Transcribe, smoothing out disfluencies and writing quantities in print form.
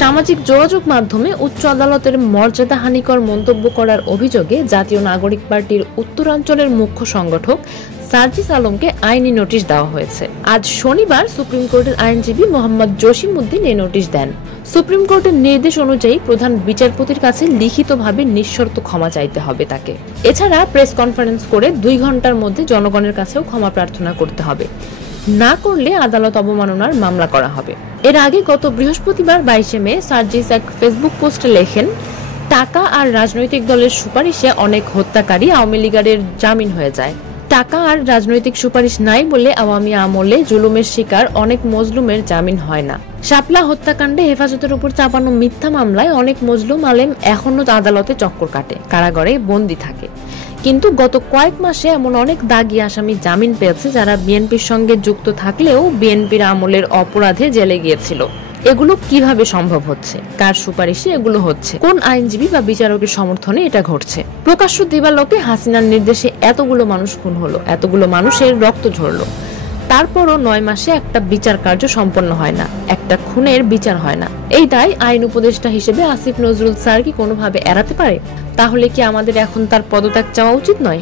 সামাজিক যোগাযোগ মাধ্যমে উচ্চ আদালতের মর্যাদাহানিকর মন্তব্য করার অভিযোগে জাতীয় নাগরিক পার্টির উত্তরাঞ্চলের মুখ্য সংগঠক সার্জিস আলমকে আইনি নোটিশ দেওয়া হয়েছে। আজ শনিবার সুপ্রিম কোর্টের আইনজীবী মোহাম্মদ জসিম উদ্দিন এই নোটিশ দেন। সুপ্রিম কোর্টের নির্দেশ অনুযায়ী প্রধান বিচারপতির কাছে লিখিতভাবে নিঃশর্ত ক্ষমা চাইতে হবে তাকে। এছাড়া প্রেস কনফারেন্স করে 2 ঘন্টার মধ্যে জনগণের কাছেও ক্ষমা প্রার্থনা করতে হবে, না করলে আদালত অবমাননার মামলা করা হবে। এর আগে গত বৃহস্পতিবার 22 মে সার্জিস এক ফেসবুক পোস্টে লেখেন, টাকা আর রাজনৈতিক দলের সুপারিশে অনেক হত্যাকারী আওয়ামী লীগের জামিন হয়ে যায়। টাকা আর রাজনৈতিক সুপারিশ নাই বলে আওয়ামী আমলে জুলুমের শিকার অনেক মজলুমের জামিন হয় না। শাপলা হত্যাকাণ্ডে হেফাজতের উপর চাপানো মিথ্যা মামলায় অনেক মজলুম আলেম এখনো আদালতে চক্কর কাটে, কারাগারে বন্দী থাকে। কিন্তু গত কয়েক মাসে এমন অনেক দাগী আসামি জামিন পেয়েছে যারা বিএনপির সঙ্গে যুক্ত থাকলেও বিএনপির আমলের অপরাধে জেলে গিয়েছিল। এগুলো কিভাবে সম্ভব হচ্ছে? কার সুপারিশে এগুলো হচ্ছে? কোন আইনজীবী বা বিচারকের সমর্থনে এটা ঘটছে? প্রকাশ্য দিবালোকে হাসিনার নির্দেশে এতগুলো মানুষ খুন হলো, এতগুলো মানুষের রক্ত ঝরলো, তারপরও 9 মাসে একটা বিচার কার্য সম্পন্ন হয় না, একটা খুনের বিচার হয় না। এই দায় আইন উপদেষ্টা হিসেবে আসিফ নজরুল স্যার কি কোনোভাবে এড়াতে পারে? তাহলে কি আমাদের এখন তার পদত্যাগ চাওয়া উচিত নয়?